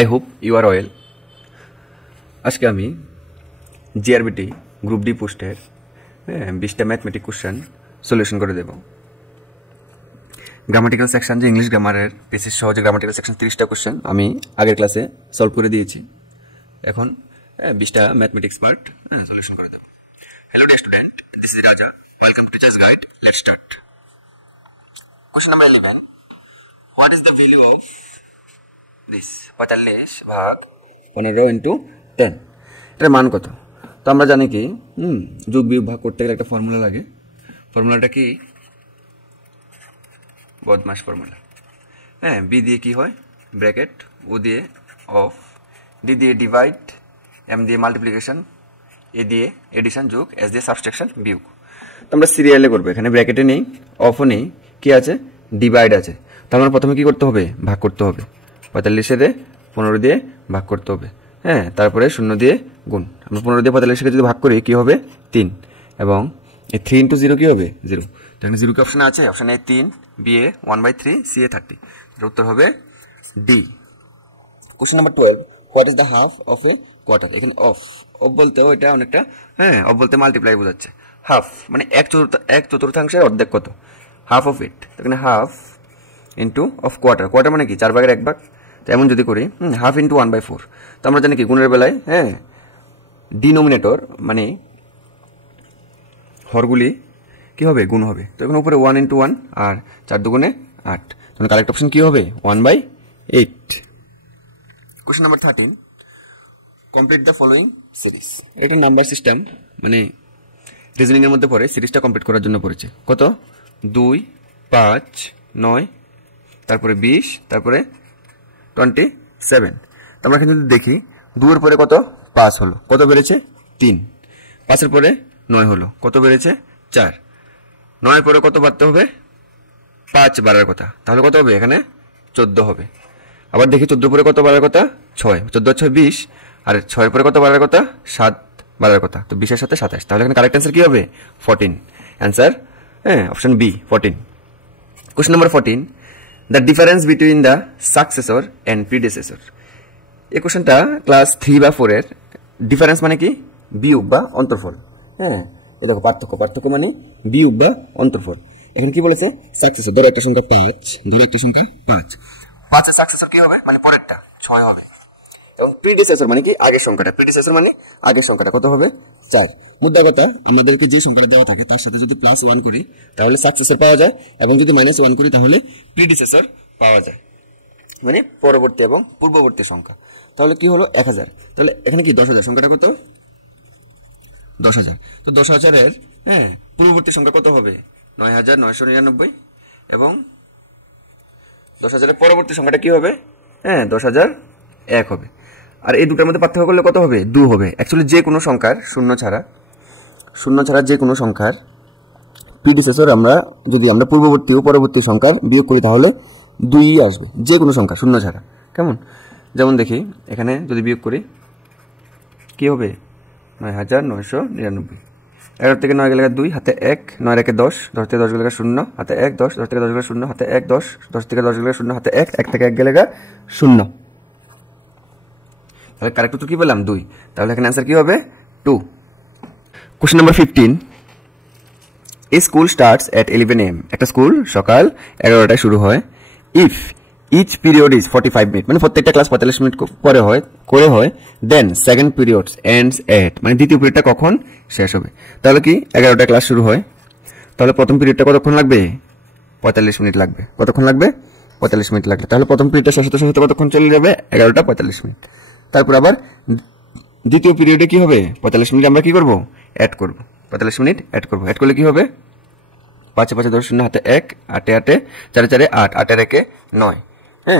I hope you are well. আজকে আমি GRBT group D পোস্টের 20টা ম্যাথমেটিক কোশ্চেন সলিউশন করে দেব। গ্রামাটিক্যাল সেকশন যে ইংলিশ গ্রামারের বেসিস সহ যে গ্রামাটিক্যাল সেকশন 30টা কোশ্চেন আমি আগের ক্লাসে সলভ করে দিয়েছি। এখন 20টা ম্যাথমেটিক্স পার্ট সলিউশন করে দেব। Hello dear student, this is Raja. Welcome to teachers guide. Let's start. Question number 11, what is the value of this 45 ভাগ 15 ইন্টু 10, এটার মান কত? তো আমরা জানি কি যোগ বিয়োগ ভাগ করতে গেলে একটা ফর্মুলা লাগে। ফর্মুলাটা কি? বদমাস ফর্মুলা। বি দিয়ে কি হয় ব্র্যাকেট, ও দিয়ে অফ, ডি দিয়ে ডিভাইড, এম দিয়ে মাল্টিপ্লিকেশন, এ দিয়ে এডিশন যোগ, এস দিয়ে সাবট্রাকশন বিয়োগ। তো আমরা সিরিয়ালে করবো। এখানে ব্র্যাকেটে নেই, অফও নেই, কি আছে? ডিভাইড আছে। তো আমরা প্রথমে কি করতে হবে? ভাগ করতে হবে। 45-এ 15 দিয়ে ভাগ করতে হবে। তারপরে 0 দিয়ে গুণ। আমরা 15 দিয়ে 45-কে যদি ভাগ করি কি হবে? 3। এবং এই 3 ইন্টু 0 কি হবে? 0। তো এখানে 0 কি অপশানে আছে? অপশানে 3, বি এ 1/3, সি এ 30। এর উত্তর হবে D. Question number 12, what is the half of a quarter? এখানে অফ বলতেও এটা অনেকটা অফ বলতে মাল্টিপ্লাই বোঝাচ্ছে। হাফ মানে এক চতুর্থাংশের অর্ধেক কত? Half of it. এখানে half into of quarter. Quarter মানে কি? 4 ভাগের 1 ভাগ। তো এমন যদি করি হাফ ইন্টু 1/4। তো আমরা জানি কি গুণের বেলায় ডিনোমিনেটর মানে হরগুলি কি হবে? গুণ হবে। তো এখানে উপরে 1 ইন্টু 1 আর 4 দুগুণে 8। তাহলে কারেক্ট অপশন কি হবে? 1/8। Question number 13, complete the following series. এটা নাম্বার সিস্টেম মানে রিজনিং এর মধ্যে পড়ে। সিরিজটা কমপ্লিট করার জন্য পড়েছে। কত? 2, 5, 9, তারপরে 20, তারপরে 27। তো আমরা এখানে যদি দেখি 2 এর পরে কত? 5 হলো। কত বেড়েছে? 3। 5 এর পরে 9 হলো। কত বেড়েছে? 4। 9 এর পরে কত বাড়তে হবে? 5 বাড়ার কথা। তাহলে কত হবে? এখানে 14 হবে। আবার দেখি 14 এর পরে কত বাড়ার কথা? 6। 14 আর 6 20। আর 6 এর পরে কত বাড়ার কথা? 7 বাড়ার কথা। তো 20 এর সাথে 27। তাহলে এখানে কারেক্ট অ্যান্সার কি হবে? 14। Answer option B 14। Question number 14, the difference between the successor and predecessor. এই কোশ্চেনটা ক্লাস 3 বা 4 এর। ডিফারেন্স মানে কি? বিয়োগ বা অন্তর্ফল। এই দেখো পার্থক্য মানে বিয়োগ বা অন্তর্ফল। এখানে কি বলেছে? সাকসেসর ধরো একটা সংখ্যা 5, ধরো একটা সংখ্যা 5। 5 এর সাকসেসর কি হবে? মানে পরেরটা 6 হবে। এবং প্রিডিসেসর মানে কি? আগের সংখ্যাটা। প্রিডিসেসর মানে আগের সংখ্যাটা কত হবে? 4। মুদ্রা কথা, আমাদেরকে যে সংখ্যাটা দেওয়া থাকে তার সাথে যদি +1 করি তাহলে সাকসেসর পাওয়া যায়, এবং যদি -1 করি তাহলে প্রিডিসেসর পাওয়া যায়, মানে পরবর্তী এবং পূর্ববর্তী সংখ্যা। তাহলে কি হলো? 1000। তাহলে এখানে কি 10,000 সংখ্যাটা কত? 10,000। তো 10,000-এর পূর্ববর্তী সংখ্যা কত হবে? 9,999। এবং 10,000-এর পরবর্তী সংখ্যাটা কি হবে? 10,001 হবে। আর এই দুটার মধ্যে পার্থক্য করলে কত হবে? 2 হবে। অ্যাকচুয়ালি যে কোনো সংখ্যার শূন্য ছাড়া যে কোনো সংখ্যার প্রিডিসেসর যদি আমরা পূর্ববর্তী ও পরবর্তী সংখ্যার বিয়োগ করি তাহলে 2ই আসবে, যে কোনো সংখ্যা শূন্য ছাড়া। কেমন? যেমন দেখি এখানে যদি বিয়োগ করি কি হবে? 9,999। 11 থেকে 9 গেলে 2, হাতে 1, 9 রেখে 10, 10 থেকে 10 গেলে 0, হাতে 1, 10, 10 থেকে 10 গেলে 0, হাতে 1, 10, 10 থেকে 10 গেলে 0, হাতে 1, 1 থেকে 1 গেলে 0। তাহলে কারেক্ট উত্তর কি পেলাম? 2। তাহলে এখানে অ্যান্সার কি হবে? 2। Question number 15, a school starts at 11 AM। একটা স্কুল সকাল 11টায় শুরু হয়। If each period is 45 minutes, মানে প্রত্যেকটা ক্লাস 45 মিনিট করে হয়, then second period ends at, মানে দ্বিতীয় পিরিয়ডটা কখন শেষ হবে? তাহলে কি 11টায় ক্লাস শুরু হয়, তাহলে প্রথম পিরিয়ডটা কতক্ষণ লাগবে? 45 মিনিট লাগবে। কতক্ষণ লাগবে? 45 মিনিট লাগবে। তাহলে প্রথম পিরিয়ডটা শেষ হতে কতক্ষণ চলে যাবে? 11টা 45 মিনিট। তারপর আবার দ্বিতীয় পিরিয়ডে কি হবে? 45 মিনিট আমরা কি করব? অ্যাড করব। 45 মিনিট অ্যাড করব। অ্যাড করলে কি হবে? 5 5 10 0, হাতে 1, 8 8 4 4 8, 8 1 9,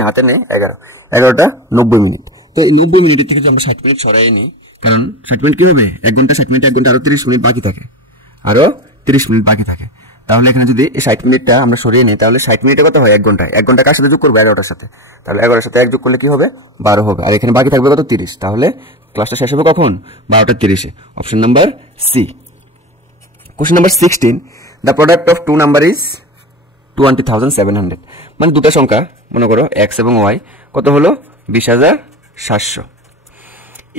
হাতে নেই 11। 11টা 90 মিনিট। তো এই 90 মিনিটের থেকে যদি আমরা 60 মিনিট সরাই নিই, কারণ 60 মিনিট কি হবে? 1 ঘন্টা 60 মিনিট, 1 ঘন্টা আরো 30 মিনিট বাকি থাকে, তাহলে এখানে যদি এই 60 মিনিটটা আমরা সরিয়ে নিই তাহলে 60 মিনিটে কত হয়? 1 ঘন্টায়। 1 ঘন্টা কার সাথে যোগ করবো? 11টার সাথে। তাহলে 11টার সাথে 1 যোগ করলে কি হবে? 12 হবে। আর এখানে বাকি থাকবে কত? 30। তাহলে ক্লাসটা শেষ হবে কখন? 12:30-এ। Option number C. Question number 16, the product of 2 number is 20,700। মানে দুটা সংখ্যা মনে করো x এবং y, কত হলো? 20,700। 700.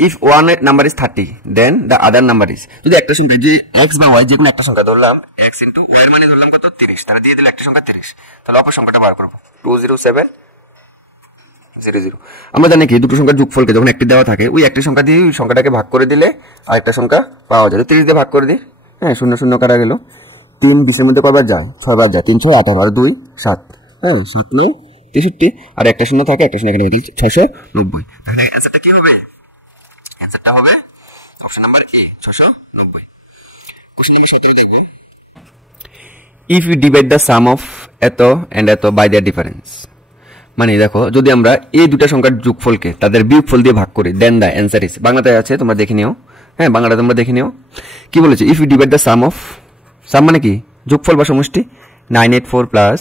If one number is 30, then the other number is, যদি একটা সংখ্যা যে x বা y যে কোনো একটা সংখ্যা ধরলাম x into y এর মানে ধরলাম কত 30, তারা দিয়ে দিলে একটা সংখ্যা 30, তাহলে অপর সংখ্যাটা বার করব 20700. আমরা জানি কি দুটো সংখ্যার যোগফলকে যখন একটি দেওয়া থাকে ওই একটি সংখ্যা দিয়ে ওই সংখ্যাটাকে ভাগ করে দিলে আরেকটা সংখ্যা পাওয়া যায়। 30 দিয়ে ভাগ করে দিই, হ্যাঁ 0 0 কাটা গেল, 3 20 এর মধ্যে কয়বার যায় 6 বার যায়, 3 6 18 আর 2 7, হ্যাঁ 7 9 63 আর একটা শূন্য থাকে, একটা শূন্য এখানে 690। তাহলে অ্যানসারটা কি হবে? অ্যানসারটা হবে option number A 690। Question number 17 দেখব, if you divide the sum of এত এন্ড এত বাই দেয়ার ডিফারেন্স, মানে দেখো যদি আমরা এই দুটো সংখ্যার যোগফলকে তাদের বিয়োগফল দিয়ে ভাগ করি, দেন দ্য অ্যানসার ইজ, বাংলাতে আছে তোমরা দেখে নিও, হ্যাঁ বাংলাটা তোমরা দেখে নিও কি বলেছে, if you divide the sum of, sum মানে কি যোগফল বা সমষ্টি, 984 প্লাস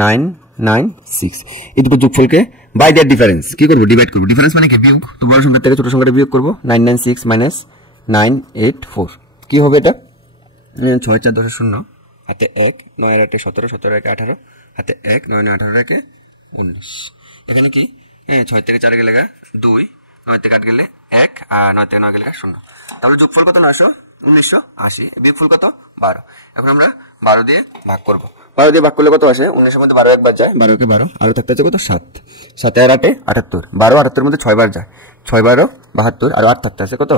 996 এই দুটো যোগফলকে বাই দেয়ার ডিফারেন্স কি করবো, ডিভাইড করবো। ডিফারেন্স মানে কি বিয়োগ, তো বড় সংখ্যা থেকে ছোট সংখ্যাটা বিয়োগ করবো। 996 মাইনাস 984 কি হবে এটা, 6 4 10 0 হাতে 1 9 8 17 17 1 18 হাতে 1 9 9 18 1 19, এখানে কি 6 থেকে 4 গেলে 2, 9 থেকে 8 গেলে 1 আর 9 থেকে 9 গেলে 0, তাহলে যোগফল কত 1980, বিয়োগফল কত 12। এখন আমরা 12 দিয়ে ভাগ করব, 12 দিয়ে ভাগ করলে কত আসে, 19 এর মধ্যে 12 একবার যায়, 12 কে 12 আর থাকতে আছে কত 7, 7 আর 8 78, 12 78 এর মধ্যে 6 বার যায়, 6 12 72 আর 8 থাকতে আছে কত,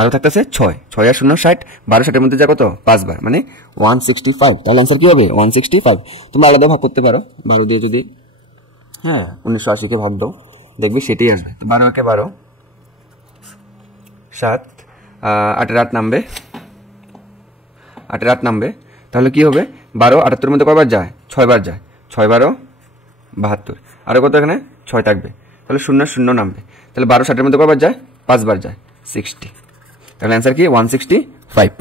আরো থাকতে আছে 6, 6 আর 0 60, 12 60 এর মধ্যে যায় কত 5 বার, মানে 165। তাহলে आंसर কি হবে 165। তোমরা আলাদা ভাগ করতে পারো, 12 দিয়ে যদি 1980 কে ভাগ দাও দেখবে সেটাই আসবে। তো 12 কে 12 7 8 8 নামবে, 8 8 নামবে, তাহলে কি হবে 12 78 এর মধ্যে কয়বার যায় 6 বার যায়, 6 12 72 আর কত এখানে 6 থাকবে, তাহলে 0 0 নামবে, তাহলে 12 60 এর মধ্যে কয়বার যায় 5 বার যায় 60, তাহলে आंसर কি 165।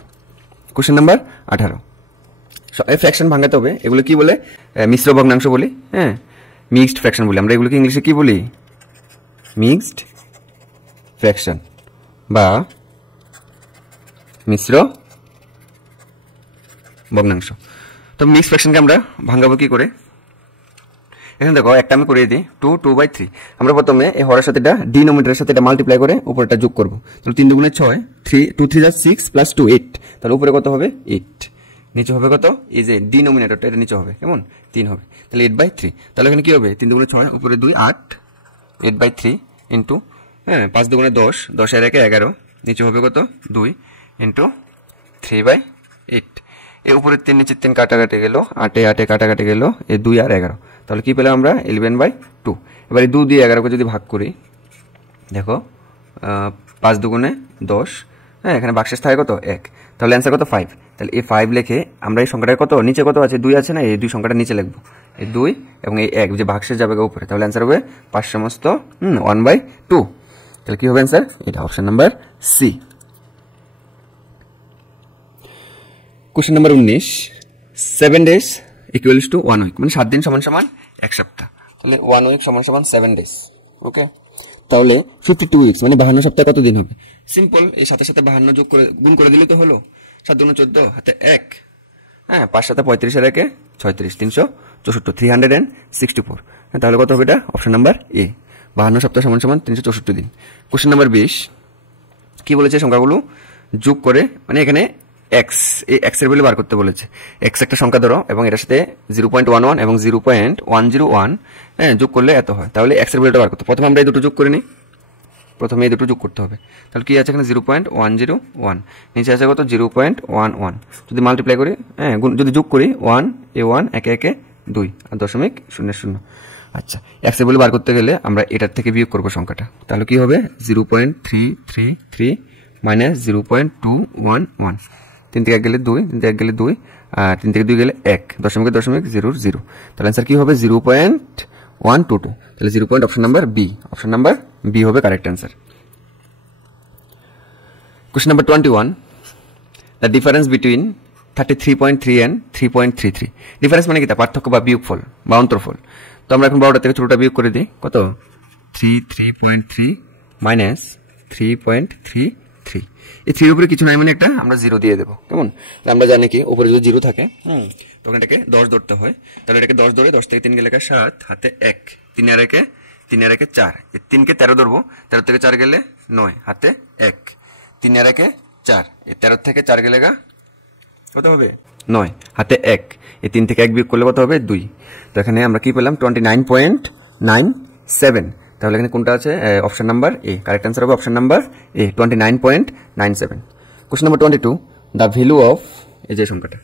কোশ্চেন নাম্বার 18, এই ফ্র্যাকশন ভাঙাতে হবে, এগুলো কি বলে মিশ্র ভগ্নাংশ বলি, হ্যাঁ মিক্সড ফ্র্যাকশন বলি আমরা, এগুলোকে ইংলিশে কি বলি মিক্সড ফ্র্যাকশন বা মিশ্র ভগ্নাংশ। তো মিক্সড ফ্র্যাকশনকে আমরা ভাঙাবো কি করে, এখানে দেখো একটা আমি করে দিই 2 2/3, আমরা প্রথমে এই হরের সাথে এটা ডিনোমিনেটরের সাথে এটা মাল্টিপ্লাই করে উপরেটা যোগ করব, তাহলে 3 2 6 3 2 3 6 প্লাস 2 8, তাহলে উপরে কত হবে 8, নিচে হবে কত, এই যে ডিনোমিনেটরটা এটা নিচে হবে কেমন 3 হবে, তাহলে 8/3, তাহলে এখানে কি হবে 3 2 6 উপরে 2 8, 8/3 ইনটু 5 2 10, 10 আর 1 11, নিচে হবে কত 2 ইনটু 3/8, এই উপরে 3 নিচে 3 কাটাকাটি গেল, 8 8 কাটাকাটি গেল, এই 2 আর 11, তাহলে কি পেলাম আমরা 11/2। এবারে 2 দিয়ে 11 কে যদি ভাগ করি দেখো 5 2 10, হ্যাঁ এখানে ভাগশেষ থাকে কত 1, তাহলে आंसर কত 5, তাহলে এই 5 লিখে আমরা এই সংখ্যাটা কত নিচে কত আছে 2 আছে না, এই 2 সংখ্যাটা নিচে লিখব, এই 2 এবং এই 1 যে ভাগশেষ যাবে উপরে, তাহলে आंसर হবে 5 সমস্ত 1/2, তাহলে কি হবে आंसर, এটা option number C. Question number 19, 7 days equals to 1 week, মানে 7 দিন সমান সমান 1 সপ্তাহ, তাহলে 1 week সমান সমান 7 days, ওকে। তাহলে 52 weeks মানে 52 সপ্তাহ কত দিন হবে, সিম্পল এই সাথে সাথে 52 যোগ করে গুণ করে দিলে তো হলো, 7 2 14 হাতে 1, হ্যাঁ 5 7 35 আর 1 36 364 364, তাহলে কত হবে এটা অপশন নাম্বার এ 52 সপ্তাহ সমান সমান 364 দিন। কোশ্চেন নাম্বার 20 কি বলেছে, সংখ্যাগুলো যোগ করে, মানে এখানে x এই x এর ভ্যালু বার করতে বলেছে, x একটা সংখ্যা ধরো এবং এর সাথে 0.11 এবং 0.101 যোগ করলে এত হয়, তাহলে x এর ভ্যালুটা বার করতে প্রথমে আমরা এই দুটো যোগ করে নিই, প্রথমে এই দুটো যোগ করতে হবে, তাহলে কি আছে এখানে 0.101, নিচে আছে কত 0.11, যদি মাল্টিপ্লাই করি যদি যোগ করি 1 a1 একে একে 2 আর 0.00, আচ্ছা x এর ভ্যালু বার করতে গেলে আমরা এটার থেকে বিয়োগ করব সংখ্যাটা, তাহলে কি হবে 0.333 মাইনাস 0.211, 3 থেকে 1 গেলে 2, 3 থেকে 1 গেলে 2 আর 3 থেকে 2 গেলে 1, 0.00, তাহলে आंसर কি হবে 0.122, তাহলে 0. Option number B, option number B হবে correct answer. Question number 21, the difference between 33.3 and 3.33, difference মানে কি তা পার্থক্য বা বিয়োগফল বা অন্তরফল, তো আমরা এখন বড়টা থেকে ছোটটা বিয়োগ করে দিই, কত 3.3 মাইনাস 3.33, এই 3 উপরে কিছু নাই মানে একটা আমরা 0 দিয়ে দেবো, কেমন, আমরা জানি কি উপরে যদি 0 থাকে তখন এটাকে 10 ধরতে হয়, তাহলে এটাকে 10 ধরে 10 থেকে 3 গেলে 7 হাতে 1 3 আর 1 3 আর 1 4, এই 3 কে 13 ধরবো, 13 থেকে 4 গেলে 9, হাতে 1, 3 আর 1 4, এই 13 থেকে 4 গেলে কত হবে 9, হাতে 1, এই 3 থেকে 1 বিয়োগ করলে কত হবে 2। তো এখানে আমরা কি পেলাম 29.97। তাহলে এখানে কোনটা আছে, option number A, correct answer হবে option number A 29.97। Question number 22, the value of, এই যে সংখ্যাটা,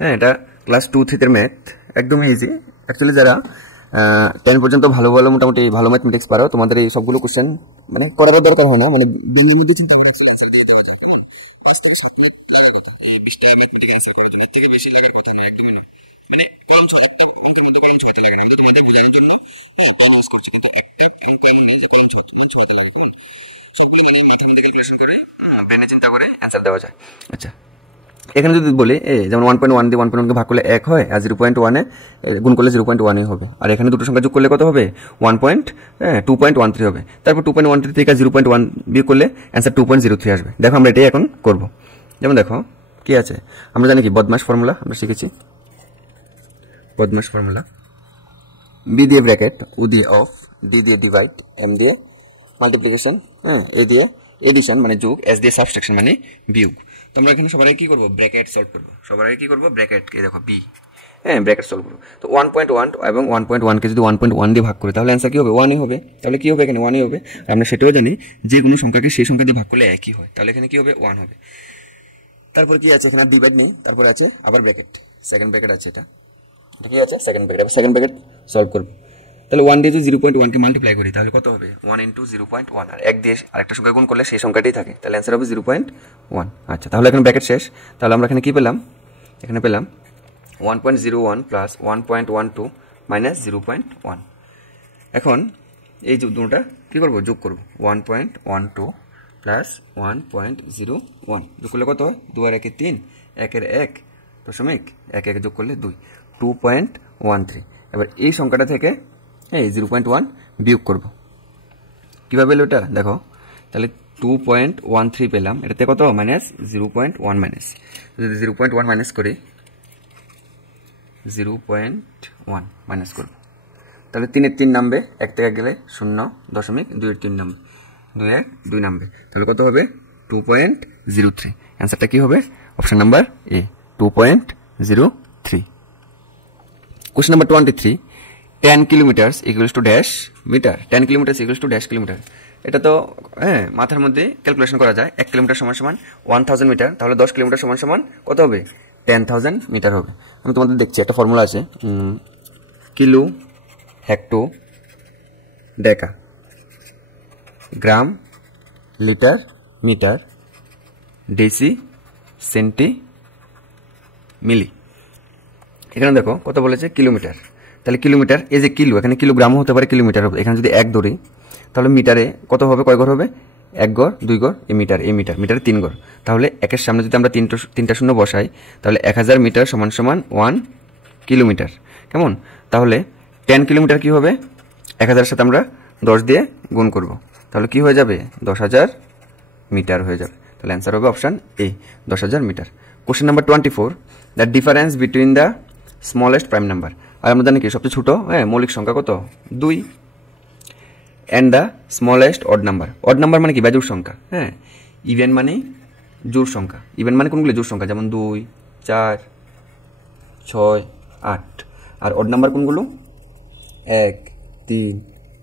হ্যাঁ এটা ক্লাস 2-3 এর ম্যাথ, একদম ইজি। অ্যাকচুয়ালি যারা 10 পর্যন্ত ভালো মোটামুটি ভালো ম্যাথমেটিক্স পারো, তোমাদের এই সবগুলো কোশ্চেন মানে করার দরকার হয় না, মানে দিনের মধ্যে চিন্তা করে অ্যান্সার দিয়ে দেওয়া যায়। কেমন 5 থেকে 7 মিনিট লাগার কথা এই 20টা ম্যাথমেটিক্স অ্যান্সার করার জন্য, এর থেকে বেশি লাগার কথা না, একদম মানে কম 6টা অঙ্কের মধ্যে কম 6টি লাগে না। কিন্তু তোমাদের বোঝানোর জন্য আওয়াজ করছে, কিন্তু কম নেই যে কম 6টি সবগুলো মানে মাথার মধ্যে ক্যালকুলেশন করে ব্রেনে চিন্তা করে অ্যান্সার দেওয়া যায়। আচ্ছা, এখানে যদি বলি যেমন 1.1 দিয়ে 1.1 কে ভাগ করলে 1 হয়, আর 0.1 এ গুণ করলে 0.1 হবে, আর এখানে দুটো সংখ্যা যোগ করলে কত হবে 2.13 হবে। তারপর 2.13 থেকে 0.1 বিয়োগ করলে অ্যান্সার 2.03 আসবে। দেখো আমরা এটাই এখন করব। যেমন দেখো কি আছে, আমরা জানি কি বদমাশ ফর্মুলা আমরা শিখেছি, বদমাশ ফর্মুলা বি দিয়ে ব্র্যাকেট, ও দিয়ে অফ, ডি দিয়ে ডিভাইড, এম দিয়ে মাল্টিপ্লিকেশন, এ দিয়ে এডিশন মানে যোগ, এস দিয়ে সাবট্রাকশন মানে বিয়োগ। তো আমরা এখানে সবার আগে কি করব, ব্র্যাকেট সলভ করব। সবার আগে কি করব, ব্র্যাকেট কে দেখো বি, ব্র্যাকেট সলভ করব। তো 1.1 এবং 1.1 কে যদি 1.1 দিয়ে ভাগ করি তাহলে অ্যান্সার কি হবে 1 হবে। তাহলে কি হবে এখানে 1 হবে। আর আমরা সেটাও জানি যে কোনো সংখ্যাকে সেই সংখ্যা দিয়ে ভাগ করলে একই হয়, তাহলে এখানে কি হবে 1 হবে। তারপর কি আছে এখানে ডিভাইড নেই, তারপর আছে আবার ব্র্যাকেট, সেকেন্ড ব্র্যাকেট আছে, এটা কি আছে second bracket, second bracket solve করব। তাহলে 1 দিয়ে যদি 0.1 কে মাল্টিপ্লাই করি তাহলে কত হবে 1 × 0.1, আর 1 দিয়ে আরেকটা সংখ্যা গুণ করলে সেই সংখ্যাটাই থাকে, তাহলে অ্যান্সার হবে 0.1। আচ্ছা, তাহলে এখানে ব্র্যাকেট শেষ। তাহলে আমরা এখানে কি পেলাম, এখানে পেলাম 1.01 প্লাস 1.12 মাইনাস 0.1। এখন এই দুটোটা কি করব, যোগ করব। 1.12 প্লাস 1.01 যোগ করলে কত হয় 2 আর 1 3, 1 এর 1 দশমিক 1 1 যোগ করলে 2, 2.13। এবার এই সংখ্যাটা থেকে 0.1 বিয়োগ করব। কিভাবে এলো এটা দেখো, তাহলে 2.13 পেলাম, এটাতে কত মাইনাস 0.1 মাইনাস, যদি 0.1 মাইনাস করি 0.1 মাইনাস করব, তাহলে 3 এর 3 নামবে, 1 থেকে গেলে 0.2 এর 3 নামবে, 2 এর 2 নামবে, তাহলে কত হবে 2.03। অ্যান্সারটা কি হবে option number A 2.03। Question number 23, 10 kilometre equals to dash metre, 10 kilometre equals to dash kilometre. এটা তো মাথার মধ্যে ক্যালকুলেশন করা যায়। 1 কিলোমিটার সমান সমান 1000 মিটার, তাহলে 10 কিলোমিটার সমান সমান কত হবে 10,000 মিটার হবে। আমি তোমাদের দেখছি একটা ফর্মুলা আছে, kilo hecto deca gram litre metre deci centi milli. এখানে দেখো কত বলেছে কিলোমিটার, তাহলে কিলোমিটার এই যে কিলো, এখানে কিলোগ্রামও হতে পারে কিলোমিটার হবে। এখানে যদি 1 ধরি তাহলে মিটারে কত হবে, কয় ঘর হবে 1 ঘর 2 ঘর, এই মিটার মিটারে 3 ঘর। তাহলে 1 সামনে যদি আমরা 3টা শূন্য বসাই তাহলে 1000 মিটার সমান সমান 1 কিলোমিটার। কেমন, তাহলে 10 কিলোমিটার কি হবে 1000 সাথে আমরা 10 দিয়ে গুণ করব, তাহলে কি হয়ে যাবে 10,000 মিটার হয়ে যাবে। তাহলে অ্যান্সার হবে option A 10,000 metre. Question number 24, the difference between the smallest prime number. আর আমরা জানি কি সবচেয়ে ছোট মৌলিক সংখ্যা কত 2, and the smallest odd number. Odd number মানে কি বেজোড় সংখ্যা, ইভেন মানে জোড় সংখ্যা। ইভেন মানে কোনগুলো জোড় সংখ্যা, যেমন 2 4 6 8, আর অড নাম্বার কোনগুলো 1 3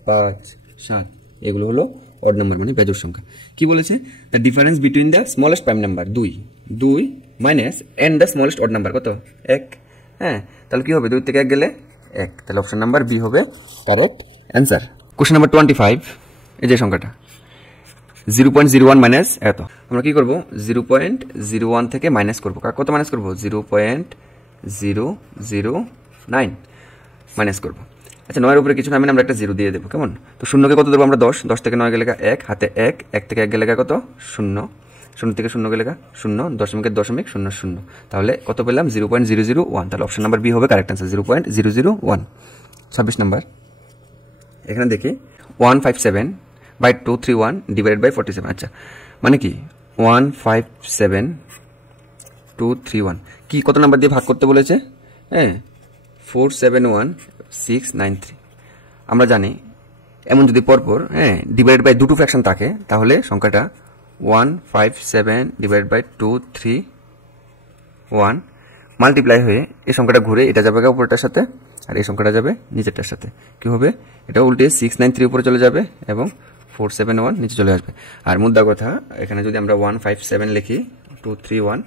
5 7, এগুলো হলো অড নাম্বার মানে বেজোড় সংখ্যা। কি বলেছে, the difference between the smallest prime number 2 minus and the smallest odd number কত 1। তাহলে কি হবে 2 থেকে 1 গেলে 1, তাহলে অপশন নাম্বার বি হবে কারেক্ট অ্যান্সার। কোশ্চেন নাম্বার 25, এই যে সংখ্যাটা 0.01 মাইনাস এত, আমরা কি করব 0.01 থেকে মাইনাস করবো, কত মাইনাস করবো 0.009 মাইনাস করবো। আচ্ছা 9 এর উপরে কিছু নামে আমরা একটা 0 দিয়ে দেবো, কেমন। তো শূন্যকে কত দেবো আমরা 10, 10 থেকে 9 গেলে 1, হাতে 1, 1 থেকে 1 গেলে কত 0, 0 থেকে 0 গেলে 0, দশমিকের দশমিক 0 0, তাহলে কত পেলাম 0.001। তাহলে অপশন নাম্বার বি হবে কারেক্ট অ্যান্সার 0.001। 26 নাম্বার, এখানে দেখি 157/231 ডিভাইডেড বাই 47। আচ্ছা মানে কি 157/231 কি কত নাম্বার দিয়ে ভাগ করতে বলেছে 471693। আমরা জানি এমন যদি পরপর ডিভাইড বাই দুটো ফ্র্যাকশন থাকে তাহলে সংখ্যাটা 157 ডিভাইড বাই 2 3 1 মাল্টিপ্লাই হয়ে এই সংখ্যাটা ঘুরে এটা যাবে উপরটার সাথে আর এই সংখ্যাটা যাবে নিচেরটার সাথে কি হবে এটা উল্টে 693 উপরে চলে যাবে এবং 471 নিচে চলে আসবে আর মুদ্রা কথা এখানে যদি আমরা 157 লিখি 231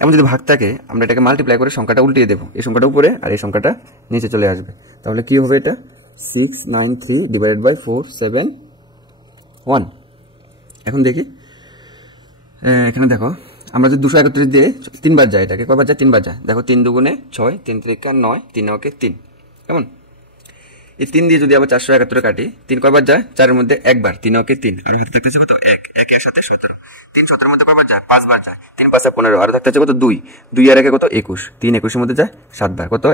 এমন যদি ভাগ থাকে আমরা এটাকে মাল্টিপ্লাই করে সংখ্যাটা উল্টিয়ে দেব এই সংখ্যাটা উপরে আর এই সংখ্যাটা নিচে চলে আসবে তাহলে কি হবে এটা 693 ডিভাইডেড বাই 471 এখন দেখি এখানে দেখো আমরা যদি 231 দিয়ে 3 বার যায় এটাকে কয়বার যায় 3 বার যায় দেখো 3 দুগুণে 6 3 ত্রিকা 9 3 নকে 3 কেমন এই 3 দিয়ে যদি আবার 471 কাটি 3 কয়বার যায় 4 এর মধ্যে একবার 3 নকে 3 আর হাতে থাকতেছে কত 1 1 এর সাথে 17 3 17 এর মধ্যে কয়বার যায় 5 বার যায় 3 5 15 আর থাকতেছে কত 2 2 আর 1 কত 21 3 21 এর মধ্যে যায় 7 বার কত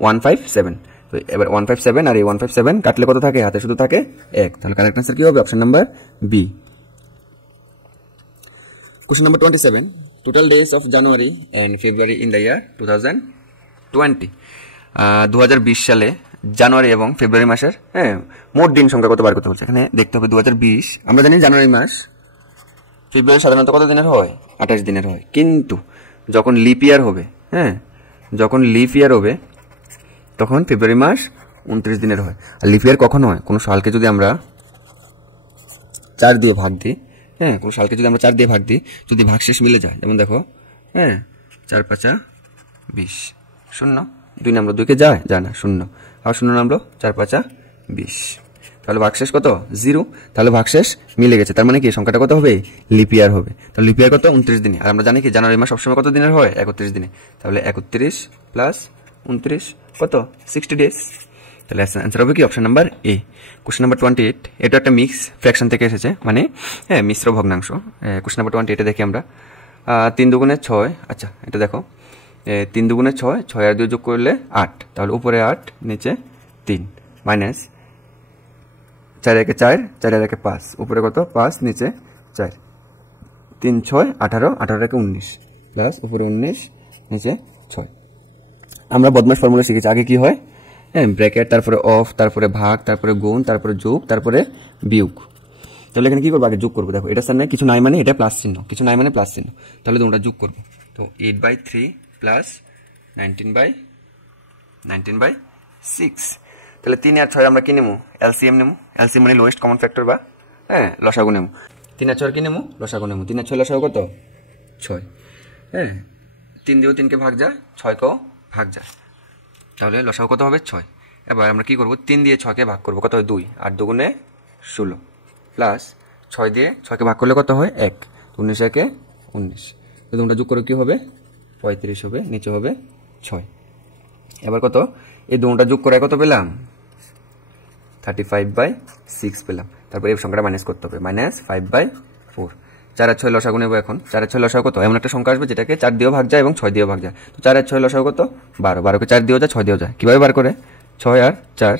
157 তো এবার 157 আর এই 157 কাটলে কত থাকে হাতে শুধু থাকে 1 তাহলে কারেক্ট आंसर কি হবে option number B Question number 27. Total days of January and February in the year 2020. 2020 সালে জানুয়ারি এবং ফেব্রুয়ারি মাসের মোট দিন সংখ্যা কত বার করতে বলছে এখানে দেখতে হবে 2020 আমরা জানি জানুয়ারি মাস ফেব্রুয়ারি সাধারণত কত দিনের হয় 28 দিনের হয় কিন্তু যখন লিপ ইয়ার হবে যখন লিপ ইয়ার হবে তখন ফেব্রুয়ারি মাস 29 দিনের হয় আর লিপ ইয়ার কখন হয় কোন সালকে যদি আমরা 4 দিয়ে ভাগ দিই কোন সালকে যদি আমরা 4 দিয়ে ভাগ দিই যদি ভাগশেষ মিলে যায় যেমন দেখো 4 5 20 শূন্য 2 নামলো 2 কে যায় না শূন্য আর শূন্য নামলো 4 5 20 তাহলে ভাগশেষ কত 0 তাহলে ভাগশেষ মিলে গেছে তার মানে কি সংখ্যাটা কত হবে লিপ ইয়ার হবে তাহলে লিপ ইয়ার কত 29 দিনে আর আমরা জানি কি জানুয়ারি মাস সবসময় কত দিনের হয় 31 দিনে তাহলে 31 প্লাস 29 কত 60 ডেজ তাহলে आंसर হবে কি অপশন নাম্বার এ কোশ্চেন নাম্বার 28 এটা একটা মিক্স ফ্র্যাকশন থেকে এসেছে মানে মিশ্র ভগ্নাংশ কোশ্চেন নাম্বার 28 এটা দেখি আমরা 3 দুগুণে 6 আচ্ছা এটা দেখো 3 দুগুণে 6 6 আর 2 যোগ করলে 8 তাহলে উপরে 8 নিচে 3 মাইনাস 4 একে 4 4 একে 5 উপরে কত 5 নিচে 4 3 6 18 18 একে 19 প্লাস উপরে 19 নিচে 6 আমরা বদমাশ ফর্মুলা শিখেছি আগে কি হয় ব্র্যাকেট তারপরে অফ তারপরে ভাগ তারপরে গুণ তারপরে যোগ তারপরে বিয়োগ তাহলে এখানে কি করব আগে যোগ করব দেখো এটা সামনে কিছু নাই মানে এটা প্লাস চিহ্ন কিছু নাই মানে প্লাস চিহ্ন তাহলে তোমরা যোগ করব তো 8/3 প্লাস 19/6 তাহলে 3 আর 6 আমরা কি নেব এলসিএম নেব এলসিএম মানে লোয়েস্ট কমন ফ্যাক্টর বা লসাগু নেব 3 আর 6 কি নেব লসাগু নেব 3 আর 6 লসাগু কত 6 3 দিয়েও 3 কে ভাগ যায় 6 কেও ভাগ যায় তাহলে লসাগু কত হবে 6 এবার আমরা কি করব 3 দিয়ে 6 কে ভাগ করব কত হয় 2 8 দুগুণে 16 প্লাস 6 দিয়ে 6 কে ভাগ করলে কত হয় 1 19 একে 19 তো তোমরা যোগ করে কি হবে 35 হবে নিচে হবে 6 এবার কত এই দুটোটা যোগ করে কত পেলাম 35/6 পেলাম তারপর এই সংখ্যাটা মাইনাস করতে হবে -5/4 4 আর 6 লসাগু নেব এখন 4 আর 6 লসাগু কত এমন একটা সংখ্যা আসবে যেটাকে 4 দিয়েও ভাগ যায় এবং 6 দিয়েও ভাগ যায় তো 4 আর 6 লসাগু কত 12 12 কে 4 দিয়েও যায় 6 দিয়েও যায় কিভাবে বার করে 6 আর 4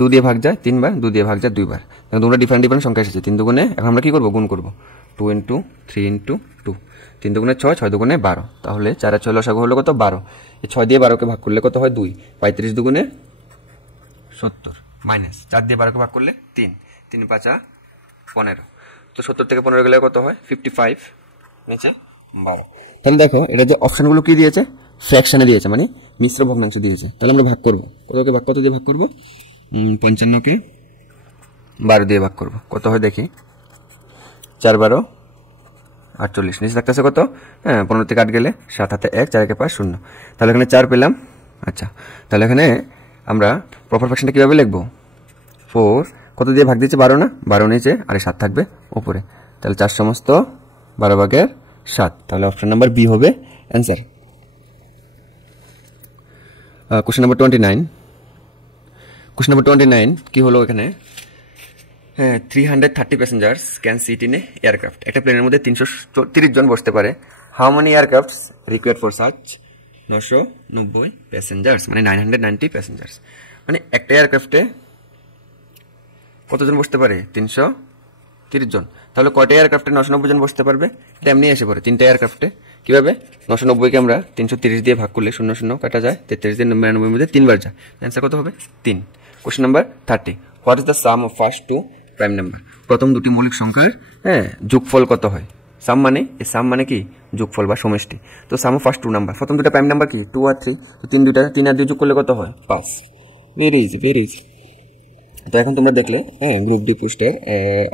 2 দিয়ে ভাগ যায় 3 বার 2 দিয়ে ভাগ যায় 2 বার এখন তোমরা ডিফারেন্ট সংখ্যা এসেছে 3 দুগুণে এখন আমরা কি করব গুণ করব 2 * 3 * 2 3 দুগুণে 6 6 দুগুণে 12 তাহলে 4 আর 6 লসাগু হলো কত 12 এই 6 দিয়ে 12 কে ভাগ করলে কত হয় 2 35 দুগুণে 70 মাইনাস 4 দিয়ে 12 কে ভাগ করলে 3 3 5 15 তো 70 থেকে 15 গেলে কত হয় 55 নিচে 12 তাহলে দেখো এটা যে অপশনগুলো কি দিয়েছে ফ্র্যাকশনে দিয়েছে মানে মিশ্র ভগ্নাংশ দিয়েছে তাহলে আমরা ভাগ করব কত দিয়ে ভাগ করব 55 কে 12 দিয়ে ভাগ করব কত হয় দেখি 4 12 48 নিচে থাকতেছে কত 15 থেকে 8 গেলে 7 হাতে 1 4 একে 5 0 তাহলে এখানে 4 পেলাম আচ্ছা তাহলে এখানে আমরা প্রপার ফ্র্যাকশনটা কিভাবে লিখব 4 কত দিয়ে ভাগ দিয়েছে 12 না 12 নিচে আর 7 থাকবে উপরে তাহলে 4 সমস্ত 12/7 তাহলে অপশন নাম্বার বি হবে आंसर কোশ্চেন নাম্বার 29 কি হলো এখানে 330 passengers can sit in a aircraft একটা প্লেনের মধ্যে 330 জন বসতে পারে how many aircrafts required for such 990 passengers মানে 990 প্যাসেঞ্জার্স মানে একটা এয়ারক্রাফটে কতজন বসতে পারে 330 জন তাহলে কয়টা এয়ারক্রাফটে 990 জন বসতে পারবে এটা এমনি এসে পড়ে তিনটা এয়ারক্রাফটে কিভাবে 990 কে আমরা 330 দিয়ে ভাগ করলে 0 0 কাটা যায় 33 দিয়ে 99 এর মধ্যে 3 বার যায় आंसर কত হবে 3 question number 30, what is the sum of first two prime number? প্রথম দুটি মৌলিক সংখ্যার যোগফল কত হয়? সাম মানে কি যোগফল বা সমষ্টি। তো সাম অফ ফার্স্ট টু নাম্বার, প্রথম দুটা প্রাইম নাম্বার কি 2 আর 3, তো 3 আর 2 যোগ করলে কত হয়? 5। Very easy. তো এখন তোমরা দেখলে গ্রুপ ডি পোস্টের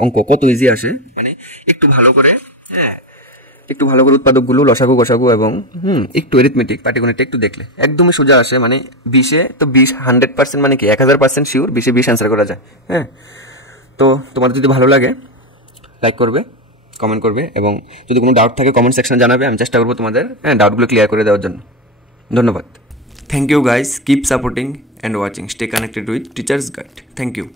অঙ্ক কত ইজি আসে, মানে একটু ভালো করে উৎপাদকগুলো লসাগু গসাগু এবং একটু এরিথমেটিক পাটিগণিতটা একটু দেখলে একদমই সোজা আসে। মানে 20-এ তো 20 100% মানে কি 1000% শিওর 20-এ 20 অ্যান্সার করা যায়। তো তোমাদের যদি ভালো লাগে লাইক করবে, কমেন্ট করবে, এবং যদি কোনো ডাউট থাকে কমেন্ট সেকশনে জানাবে। আমি চেষ্টা করবো তোমাদের ডাউটগুলো ক্লিয়ার করে দেওয়ার জন্য। ধন্যবাদ। Thank you guys, keep supporting and watching. Stay connected with Teacher's Guide. Thank you.